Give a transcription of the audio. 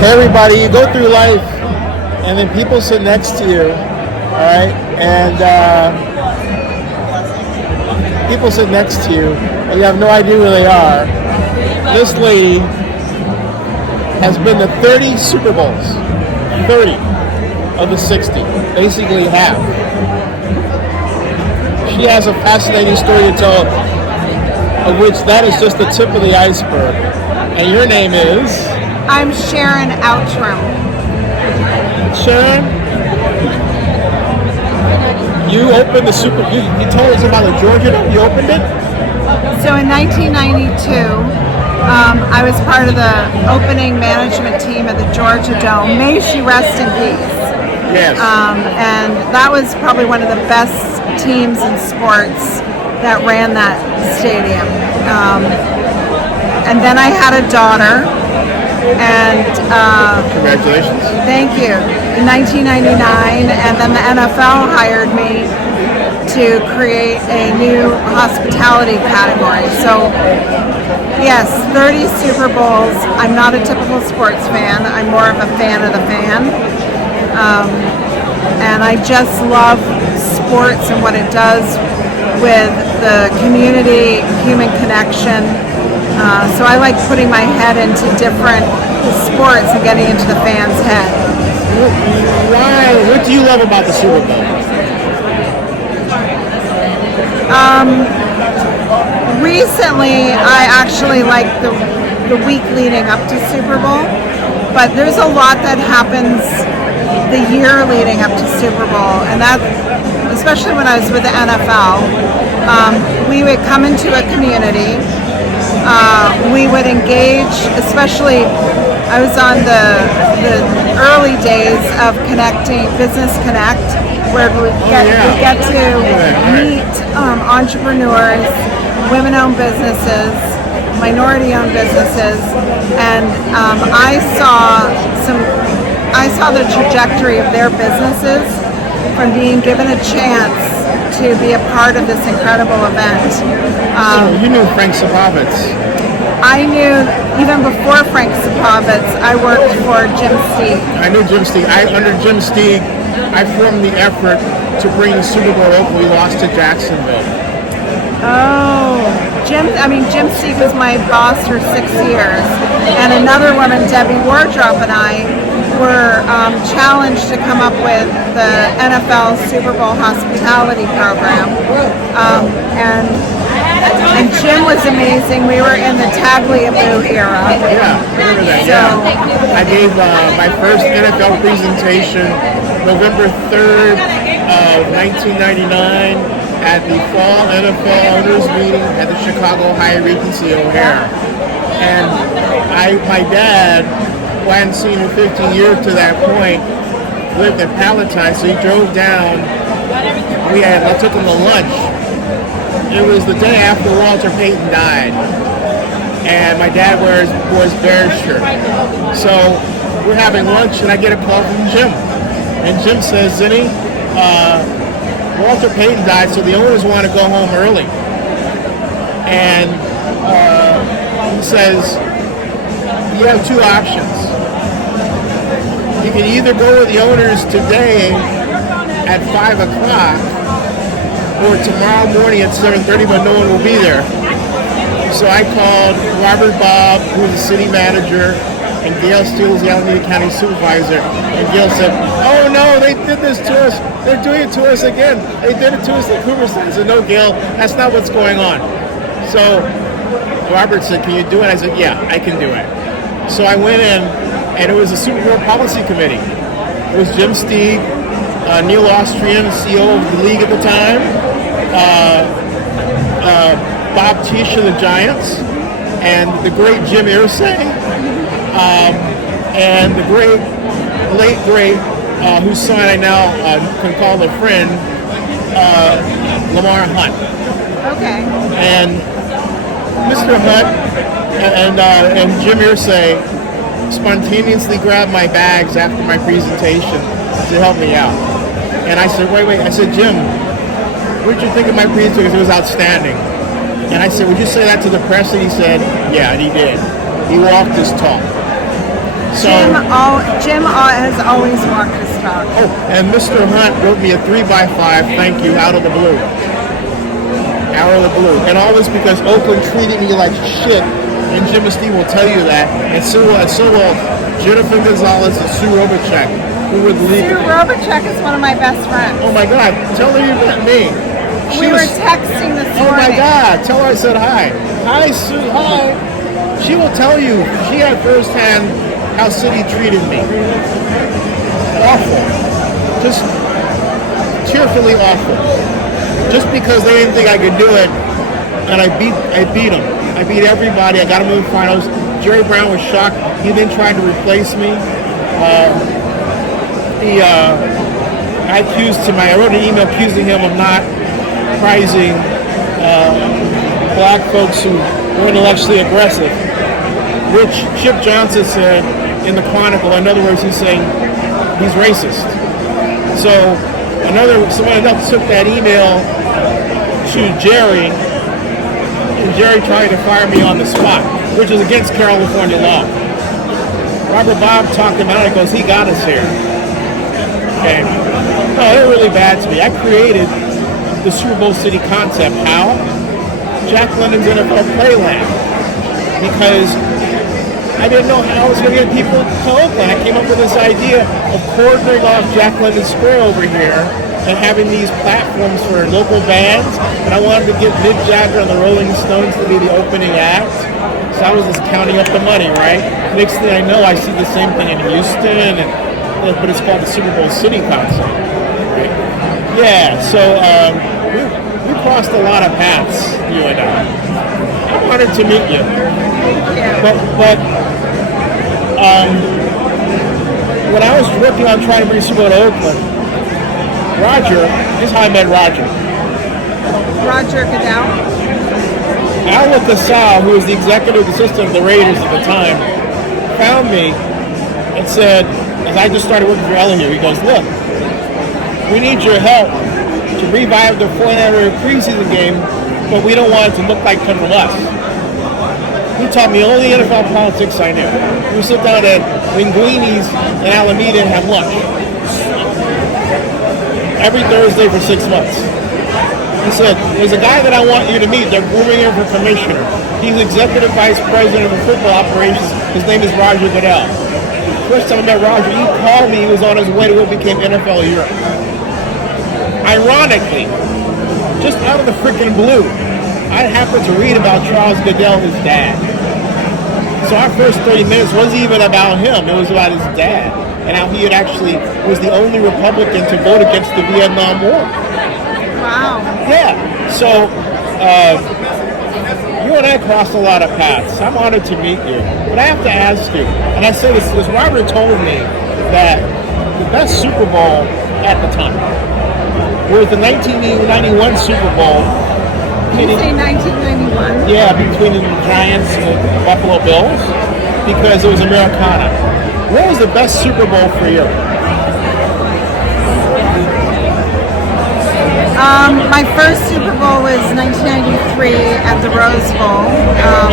Hey everybody, you go through life and then people sit next to you, all right? And people sit next to you and you have no idea who they are. This lady has been to 30 Super Bowls, 30 of the 60, basically half. She has a fascinating story to tell, of which that is just the tip of the iceberg. And your name is? I'm Sharyn Quutrim. Sharyn, you opened the Super Bowl. You told us about the Georgia Dome. You opened it? So in 1992, I was part of the opening management team at the Georgia Dome. May she rest in peace. Yes. And that was probably one of the best teams in sports that ran that stadium. And then I had a daughter. And congratulations. Thank you. In 1999, and then the NFL hired me to create a new hospitality category. So yes, 30 Super Bowls. I'm not a typical sports fan. I'm more of a fan of the fan. And I just love sports and what it does with the community, human connection. So I like putting my head into different sports and getting into the fans' head. Why? What do you love about the Super Bowl? Recently, I actually like the week leading up to Super Bowl, but there's a lot that happens the year leading up to Super Bowl, and that, especially when I was with the NFL, we would come into a community. We would engage, especially I was on the early days of connecting, Business Connect, where we get to meet entrepreneurs, women-owned businesses, minority-owned businesses, and I saw the trajectory of their businesses from being given a chance to be a part of this incredible event. You knew Frank Sapovitz. I knew, even before Frank Sapovitz, I worked for Jim Steeg. I knew Jim Steeg. Under Jim Steeg, I formed the effort to bring the Super Bowl up. We lost to Jacksonville. Oh, Jim Steeg was my boss for 6 years. And another woman, Debbie Wardrop, and I were challenged to come up with the NFL Super Bowl hospitality program. And Jim was amazing. We were in the Tagliabue era. Yeah, remember that. Yeah. I gave my first NFL presentation November 3rd of 1999 at the Fall NFL Owners Meeting at the Chicago Hyatt Regency O'Hare. And my dad, who I hadn't seen in 15 years to that point, lived in Palatine, so he drove down. I took him to lunch. It was the day after Walter Payton died, and my dad wears Bears shirt. So we're having lunch, and I get a call from Jim, and Jim says, "Zinni, Walter Payton died, so the owners want to go home early." And he says, "You have two options. You can either go with the owners today at 5 o'clock, or tomorrow morning at 7:30, but no one will be there." So I called Robert Bob, who was the city manager, and Gail Steele, the Alameda County supervisor. And Gail said, "Oh no, they did this to us. They're doing it to us again. They did it to us in Cooperstown." I said, "No, Gail, that's not what's going on." So Robert said, "Can you do it?" I said, "Yeah, I can do it." So I went in, and it was a Super Bowl policy committee. It was Jim Steeg, Neil Austrian, CEO of the league at the time, Bob Tisch of the Giants, and the great Jim Irsay, and the late great, whose son I now can call a friend, Lamar Hunt. Okay. And Mr. Hunt and Jim Irsay spontaneously grabbed my bags after my presentation to help me out. And I said, wait. I said, "Jim, what did you think of my presentation? It was outstanding." And I said, "Would you say that to the press?" And he said, "Yeah," and he did. He walked his talk. So, Jim has always walked his talk. oh, and Mr. Hunt wrote me a 3x5 thank you out of the blue. Out of the blue. And all this because Oakland treated me like shit. And Jim and Steve will tell you that. And so will Jennifer Gonzalez and Sue Robichek, who would leave. Sue Robichek is one of my best friends. Oh my God, tell her you met me. We were texting this morning. Oh my God, tell her I said hi. Hi, Sue, hi. She will tell you, she had firsthand how City treated me. Awful. Just tearfully awful. Just because they didn't think I could do it, and I beat them. I beat everybody. I got him in the finals. Jerry Brown was shocked. He then tried to replace me. I wrote an email accusing him of not prizing black folks who were intellectually aggressive. Which Chip Johnson said in the Chronicle. In other words, he's saying he's racist. So someone else took that email to Jerry. And Jerry tried to fire me on the spot, which is against California law. Robert Bob talked him out and goes, he got us here. Okay. No, they're really bad to me. I created the Super Bowl City concept. How? Jack London's NFL Playland. Because I didn't know how I was going to get people to Oakland. I came up with this idea of cordoning off Jack London Square over here and having these platforms for local bands, and I wanted to get Mick Jagger and the Rolling Stones to be the opening act. So I was just counting up the money, right? Next thing I know, I see the same thing in Houston, but it's called the Super Bowl City concept. Right? Yeah, so we crossed a lot of paths, you and I. I'm honored to meet you. But when I was working on trying to bring Super Bowl to Oakland, Roger, this is how I met Roger. Roger Goodell? Al Casal, who was the executive assistant of the Raiders at the time, found me and said, as I just started working for Ella here, he goes, look, we need your help to revive the 49er preseason game, but we don't want it to look like come from us. He taught me all the NFL politics I knew. We sit down at Linguini's in Alameda and have lunch. Every Thursday for 6 months. He said, there's a guy that I want you to meet. They're grooming him for commissioner. He's executive vice president of the football operations. His name is Roger Goodell. First time I met Roger, he called me. He was on his way to what became NFL Europe. Ironically, just out of the freaking blue, I happened to read about Charles Goodell, his dad. So our first 30 minutes wasn't even about him. It was about his dad. And how he had actually was the only Republican to vote against the Vietnam War. Wow. Yeah. So you and I crossed a lot of paths. I'm honored to meet you. But I have to ask you, and I say this because Robert told me that the best Super Bowl at the time was the 1991 Super Bowl. Did you say 1991? Yeah, between the Giants and the Buffalo Bills, because it was Americana. What was the best Super Bowl for you? My first Super Bowl was 1993 at the Rose Bowl.